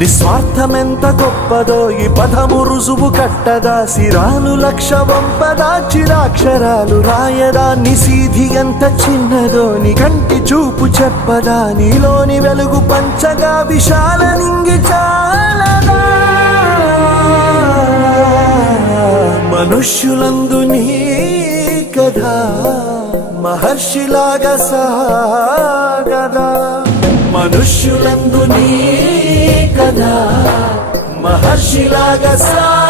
నిస్వార్థమెంత గొప్పదో ఈ పదము రుజువు కట్టదా, సిరాలు లక్ష వంపదా చిరాక్షరాలు రాయదా, నిశీధి ఎంత చిన్నదో నీ కంటి చూపు చెప్పదా, నీలోని వెలుగు పంచగా విశాల నింగి చాలదా. మనుష్యులందు నీ కథ మహర్షిలాగా సాగదా, మనుష్యులందు నీ కథ మహర్షిలాగా సాగదా.